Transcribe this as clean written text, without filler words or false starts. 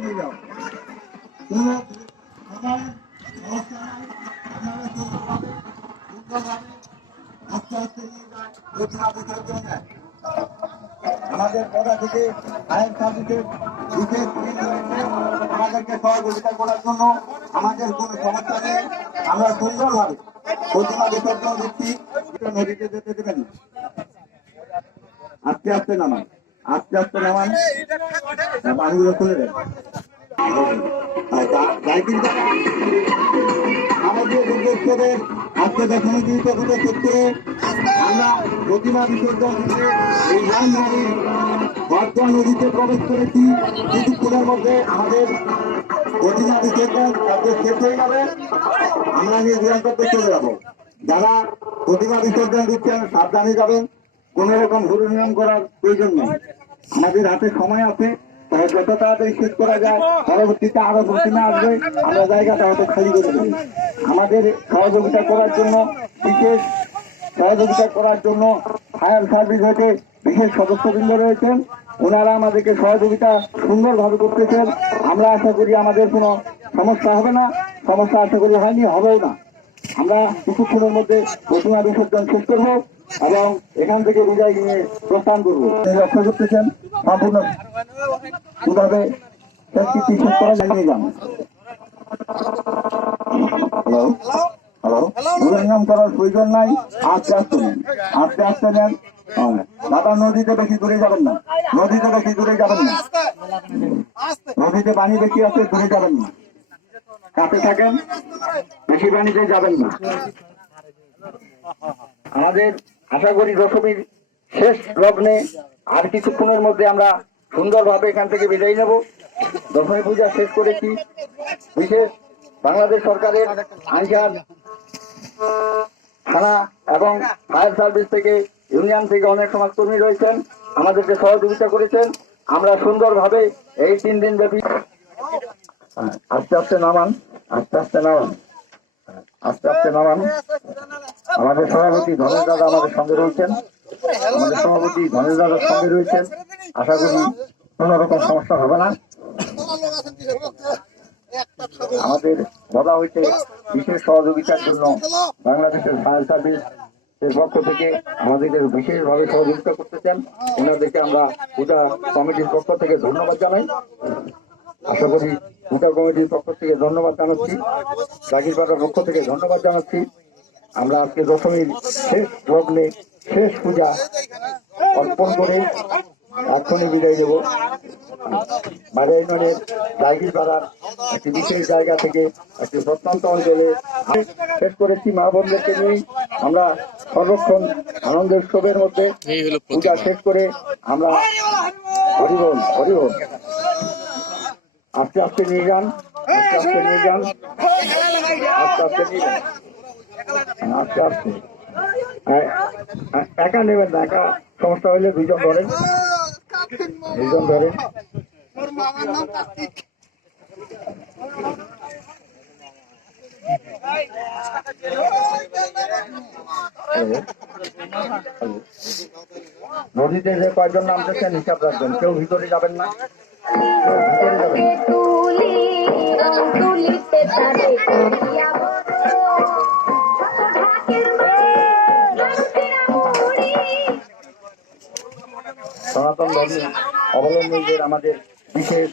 নিয়ে যাও। কোনো সবাই সমস্যা নাই, আপনারা সুন্দরভাবে আস্তে আস্তে নিয়ে যায় প্রতিমা বিসর্জন নেয়। আমাদের পদা থেকে আইন সার্ভিসের বিশেষ টিম রয়েছে আমাদেরকে সহযোগিতা করার জন্য। আমাদের কোনো সমস্যা নেই, আমরা সুন্দরভাবে প্রতিমা বিসর্জন দিচ্ছি। নদীতে যেতে দেবেন না, আস্তে আস্তে নামান, আস্তে আস্তে নামান, পানিগুলো খুলে দেন। আমাদের দুর্গেশ্বরের আজকে দশমী দিনকে শেষ করে আমরা প্রতিমা বিসর্জন দিতে এই রামবাড়ি বর্ধা নদীতে প্রবেশ করেছি। কিছুক্ষণের মধ্যে আমাদের প্রতিমা বিসর্জন কার্য শেষ হয়ে যাবে, আমরা নির্ধারণ করতে চলে যাবো। যারা প্রতিমা বিসর্জন দিচ্ছেন সাবধানে যাবেন, কোন রকম হরিনাম করার প্রয়োজন নেই। আমাদের হাতে সময় আছে, তাই যত তাড়াতাড়ি শেষ করা যায়, পরবর্তীতে আরো প্রতিমা আসবে, আমরা জায়গাটা হয়তো খালি করে দেবো। আমাদের সহযোগিতা করার জন্য ফায়ার সার্ভিস হতে বিশেষ সদস্যবৃন্দ রয়েছেন, ওনারা আমাদেরকে সহযোগিতা সুন্দরভাবে করতেছেন। আমরা আশা করি আমাদের কোনো সমস্যা হবে না, সমস্যা আশা করি হয়নি, হবেও না। আমরা কিছুক্ষণের মধ্যে প্রতিমা বিসর্জন শেষ করবো এবং এখান থেকে বিদায় নিয়ে প্রস্থান করবো। লক্ষ্য করতেছেন সম্পূর্ণ কিভাবে শেষ করা জানিয়ে যান। হ্যালো হরিনাম করার প্রয়োজন নাই, আস্তে আস্তে নেন, আস্তে আস্তে নেন। দাদা নদীতে বেশি দূরে যাবেন না, নদীতে বেশি দূরে যাবেন না, নদীতে পানি বেশি আছে, দূরে যাবেন না, কাছে থাকেন, বেশি পানিতে যাবেন না। আমাদের আশা করি দশমীর শেষ লগ্নে আর কিছুক্ষণের মধ্যে আমরা সুন্দরভাবে এখান থেকে বিদায় নেব। দশমী পূজা শেষ করেছি। বিশেষ বাংলাদেশ সরকারের আনসার থানা এবং ফায়ার সার্ভিস থেকে, ইউনিয়ন থেকে অনেক সমাজকর্মী রয়েছেন, আমাদেরকে সহযোগিতা করেছেন। আমরা সুন্দরভাবে এই 3 দিন ব্যাপী আস্তে আস্তে নামান, আস্তে আস্তে নামান, আস্তে আস্তে নামান। আমাদের সভাপতি ধনেশ দাদা আমাদের সঙ্গে রয়েছেন, আশা করি কোন রকম সমস্যা হবে না। আমাদের বলা হইতে বিশেষ সহযোগিতার জন্য বাংলাদেশের ফায়ার সার্ভিস এর পক্ষ থেকে আমাদেরকে বিশেষভাবে সহযোগিতা করতেছেন। ওনাদেরকে আমরা পূজা কমিটির পক্ষ থেকে ধন্যবাদ জানাই। আশা করি পূজা কমিটির পক্ষ থেকে ধন্যবাদ জানাচ্ছি, জাগিরপাড়ার পক্ষ থেকে ধন্যবাদ জানাচ্ছি। আমরা আজকে দশমীর শেষ লগ্নে শেষ পূজা অর্পণ করে এখনই বিদায় দেব। বাড়িয়াইনের জাগিরপাড়ার একটি বিশেষ জায়গা থেকে একটি প্রত্যন্ত অঞ্চলে শেষ করেছি। মা বোনদেরকে নিয়ে আমরা সর্বক্ষণ আনন্দ উৎসবের মধ্যে পূজা শেষ করে আমরা হরিবল হরিবল আস্তে আস্তে নিয়ে যান, আস্তে আস্তে নিয়ে যান, আস্তে আস্তে নিয়ে যান, আস্তে আস্তে। একা নেবেন না, একা সমস্যা হইলে 2 জন ধরেন, 2 জন ধরেন। নদীতে যে কয়জন নামতেছেন হিসাব রাখবেন, কেউ ভিতরে যাবেন না, ভিতরে যাবেন না। সনাতন ধর্মী অবলম্বীদের আমাদের বিশেষ